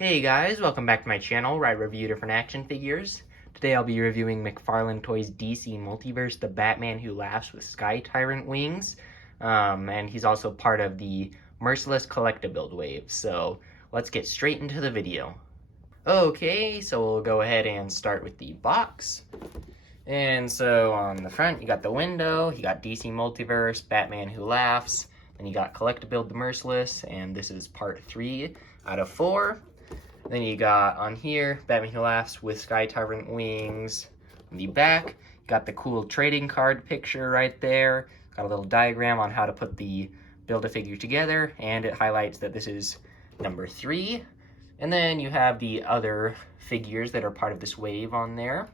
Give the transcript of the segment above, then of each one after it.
Hey guys, welcome back to my channel where I review different action figures. Today I'll be reviewing Mcfarlane Toys DC Multiverse, the Batman Who Laughs with Sky Tyrant Wings. And he's also part of the Merciless Collectabuild wave, so let's get straight into the video. Okay, so we'll go ahead and start with the box. And so on the front, you got the window, you got DC Multiverse, Batman Who Laughs, then you got Collectabuild the Merciless, and this is part 3 out of 4. Then you got on here, Batman Who Laughs with Sky Tyrant Wings. On the back, you got the cool trading card picture right there. Got a little diagram on how to put the Build-A-Figure together, and it highlights that this is number 3. And then you have the other figures that are part of this wave on there.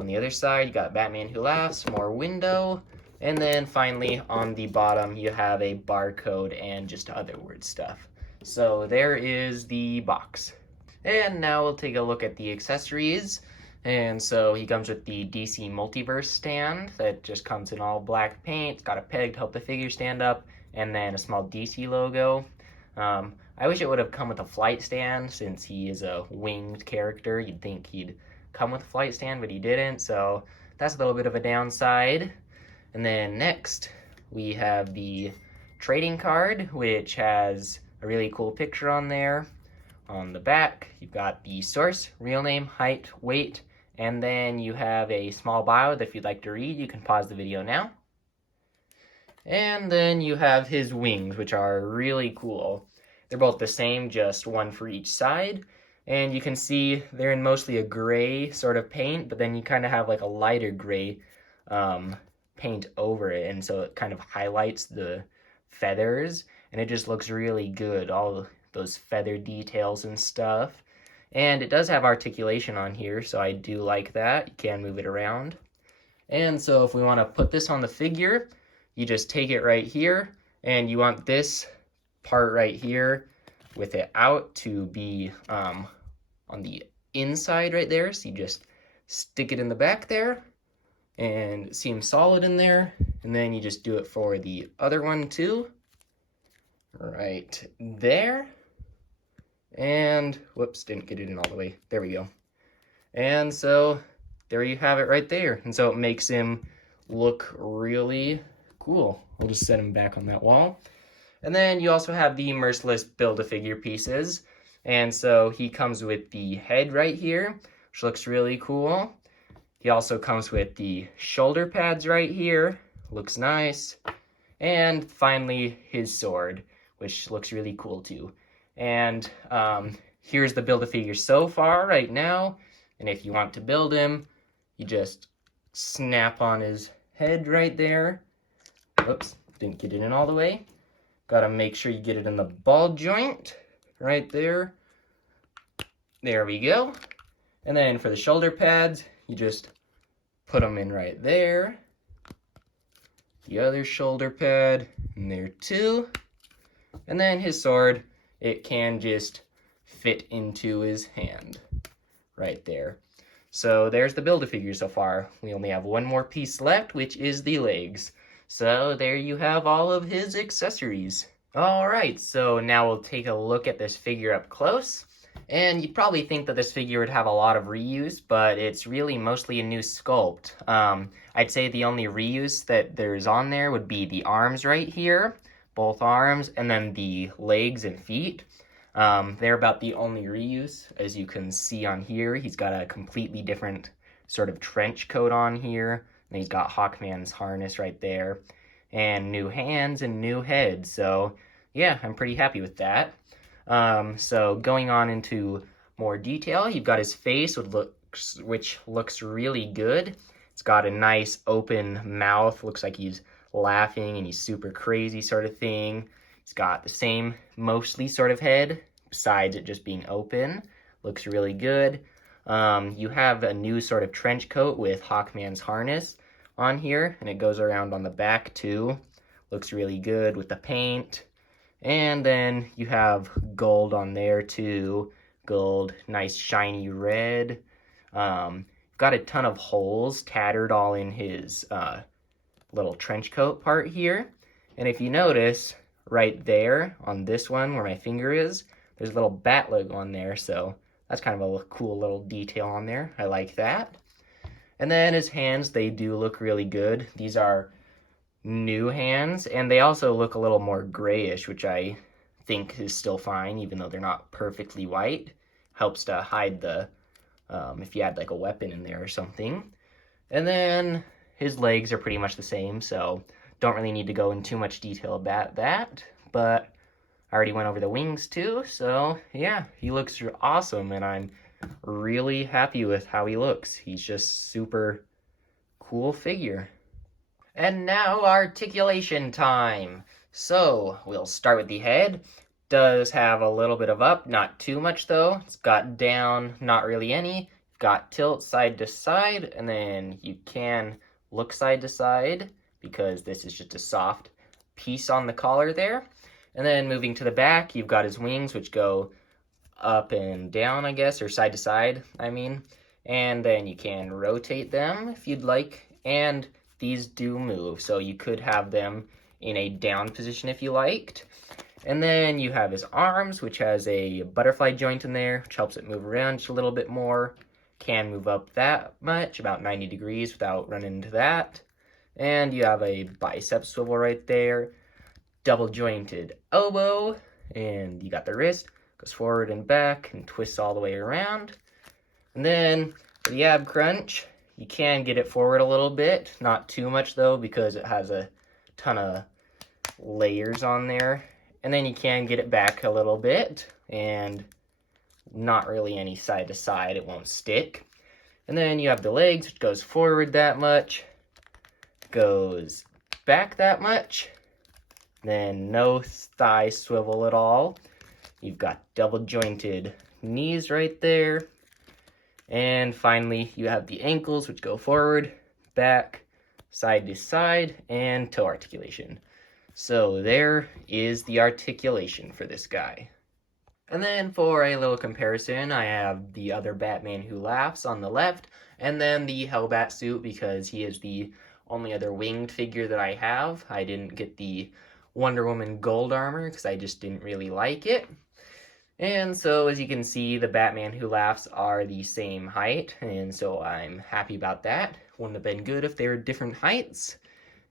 On the other side, you got Batman Who Laughs, more window. And then finally, on the bottom, you have a barcode and just other word stuff. So there is the box. And now we'll take a look at the accessories. And so he comes with the DC Multiverse stand that just comes in all black paint. It's got a peg to help the figure stand up, and then a small DC logo. I wish it would have come with a flight stand since he is a winged character. You'd think he'd come with a flight stand, but he didn't. So that's a little bit of a downside. And then next, we have the trading card, which has a really cool picture on there. On the back, you've got the source, real name, height, weight, and then you have a small bio that if you'd like to read, you can pause the video now. And then you have his wings, which are really cool. They're both the same, just one for each side. And you can see they're in mostly a gray sort of paint, but then you kind of have like a lighter gray paint over it. And so it kind of highlights the feathers, and it just looks really good, all those feather details and stuff. And it does have articulation on here, so I do like that. You can move it around. And so if we want to put this on the figure, you just take it right here, and you want this part right here with it out to be on the inside right there. So you just stick it in the back there, and it seems solid in there. And then you just do it for the other one too. Right there. And, whoops, didn't get it in all the way. There we go. And so, there you have it right there. And so it makes him look really cool. We'll just set him back on that wall. And then you also have the Merciless Build-A-Figure pieces. And so he comes with the head right here, which looks really cool. He also comes with the shoulder pads right here. Looks nice. And finally, his sword, which looks really cool too. And here's the Build-A-Figure so far right now. And if you want to build him, you just snap on his head right there. Oops, didn't get it in all the way. Gotta make sure you get it in the ball joint right there. There we go. And then for the shoulder pads, you just put them in right there. The other shoulder pad in there too. And then his sword, it can just fit into his hand right there. So there's the Build-A-Figure so far. We only have one more piece left, which is the legs. So there you have all of his accessories. Alright, so now we'll take a look at this figure up close. And you'd probably think that this figure would have a lot of reuse, but it's really mostly a new sculpt. I'd say the only reuse that there's on there would be the arms right here, both arms, and then the legs and feet. They're about the only reuse. As you can see on here, he's got a completely different sort of trench coat on here. And he's got Hawkman's harness right there. And new hands and new head. So, yeah, I'm pretty happy with that. So going on into more detail, you've got his face, which looks really good. It's got a nice open mouth, looks like he's laughing and he's super crazy sort of thing. He's got the same mostly sort of head, besides it just being open. Looks really good. You have a new sort of trench coat with Hawkman's harness on here, and it goes around on the back too. Looks really good with the paint. And then you have gold on there too. Gold, nice shiny red. Got a ton of holes tattered all in his little trench coat part here. And if you notice, right there on this one where my finger is, there's a little bat logo on there, so that's kind of a cool little detail on there. I like that. And then his hands, they do look really good. These are new hands, and they also look a little more grayish, which I think is still fine, even though they're not perfectly white. Helps to hide the, if you had like a weapon in there or something. And then his legs are pretty much the same, so don't really need to go in too much detail about that. But I already went over the wings too, so yeah, he looks awesome, and I'm really happy with how he looks. He's just super cool figure. And now articulation time. So we'll start with the head. Does have a little bit of up, not too much though. It's got down, not really any. Got tilt side to side, and then you can look side to side because this is just a soft piece on the collar there. And then moving to the back, you've got his wings, which go up and down, I guess, or side to side, I mean. And then you can rotate them if you'd like. And these do move, so you could have them in a down position if you liked. And then you have his arms, which has a butterfly joint in there, which helps it move around just a little bit more. Can move up that much, about 90 degrees without running into that. And you have a bicep swivel right there. Double jointed elbow, and you got the wrist, goes forward and back and twists all the way around. And then for the ab crunch, you can get it forward a little bit, not too much though, because it has a ton of layers on there. And then you can get it back a little bit, and not really any side to side, it won't stick. And then you have the legs, which goes forward that much, goes back that much. Then no thigh swivel at all. You've got double jointed knees right there. And finally, you have the ankles, which go forward, back, side to side, and toe articulation. So there is the articulation for this guy. And then for a little comparison, I have the other Batman Who Laughs on the left, and then the Hellbat suit because he is the only other winged figure that I have. I didn't get the Wonder Woman gold armor because I just didn't really like it. And so as you can see, the Batman Who Laughs are the same height, and so I'm happy about that. Wouldn't have been good if they were different heights.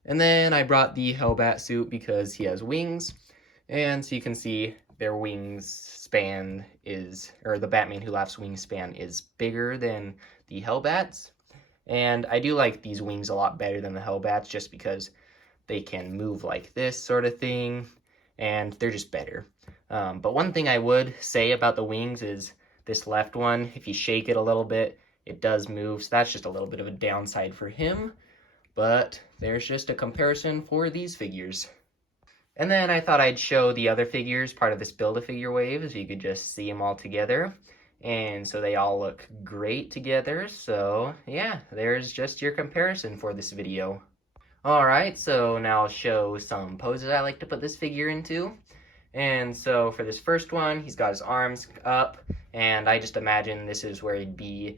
And then I brought the Hellbat suit because he has wings, and so you can see their wingspan is, or the Batman Who Laughs wingspan is bigger than the Hellbat's. And I do like these wings a lot better than the Hellbat's just because they can move like this sort of thing, and they're just better. But one thing I would say about the wings is this left one, if you shake it a little bit, it does move, so that's just a little bit of a downside for him. But there's just a comparison for these figures. And then I thought I'd show the other figures, part of this Build-A-Figure wave, so you could just see them all together. And so they all look great together, so yeah, there's just your comparison for this video. Alright, so now I'll show some poses I like to put this figure into. And so for this first one, he's got his arms up, and I just imagine this is where he'd be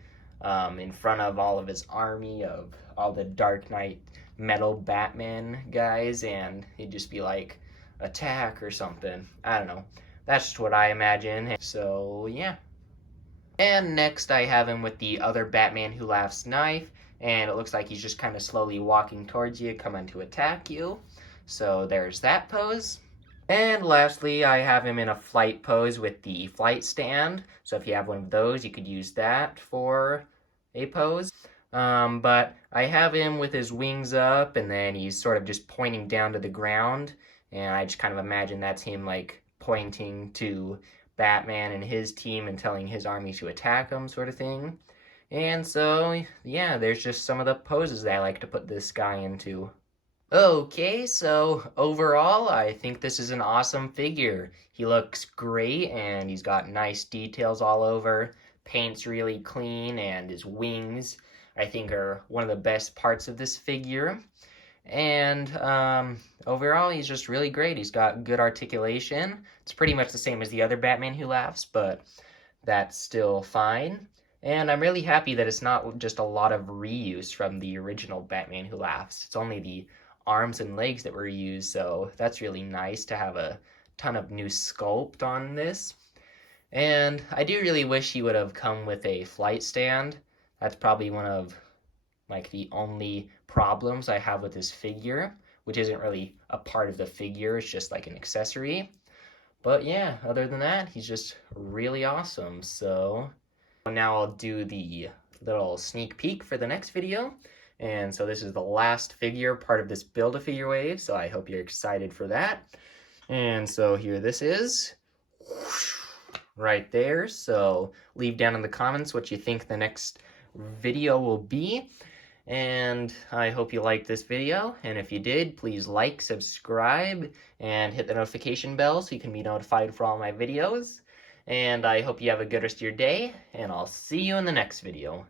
in front of all of his army of all the Dark Knight metal Batman guys, and he'd just be like, attack or something. I don't know. That's just what I imagine. So yeah. And next I have him with the other Batman Who Laughs knife, and it looks like he's just kind of slowly walking towards you, coming to attack you. So there's that pose. And lastly, I have him in a flight pose with the flight stand. So if you have one of those, you could use that for a pose. But I have him with his wings up, and then he's sort of just pointing down to the ground. And I just kind of imagine that's him like pointing to Batman and his team and telling his army to attack him, sort of thing. And so, yeah, there's just some of the poses that I like to put this guy into. Okay, so overall, I think this is an awesome figure. He looks great, and he's got nice details all over. Paint's really clean, and his wings, I think, are one of the best parts of this figure. And overall, he's just really great. He's got good articulation. It's pretty much the same as the other Batman Who Laughs, but that's still fine. And I'm really happy that it's not just a lot of reuse from the original Batman Who Laughs. It's only the arms and legs that were used, so that's really nice to have a ton of new sculpt on this. And I do really wish he would have come with a flight stand. That's probably one of like the only problems I have with this figure, which isn't really a part of the figure, it's just like an accessory. But yeah, other than that, he's just really awesome. So now I'll do the little sneak peek for the next video. And so this is the last figure, part of this Build-A-Figure wave, so I hope you're excited for that. And so here this is, right there. So leave down in the comments what you think the next video will be. And I hope you liked this video, and if you did, please like, subscribe, and hit the notification bell so you can be notified for all my videos. And I hope you have a good rest of your day, and I'll see you in the next video.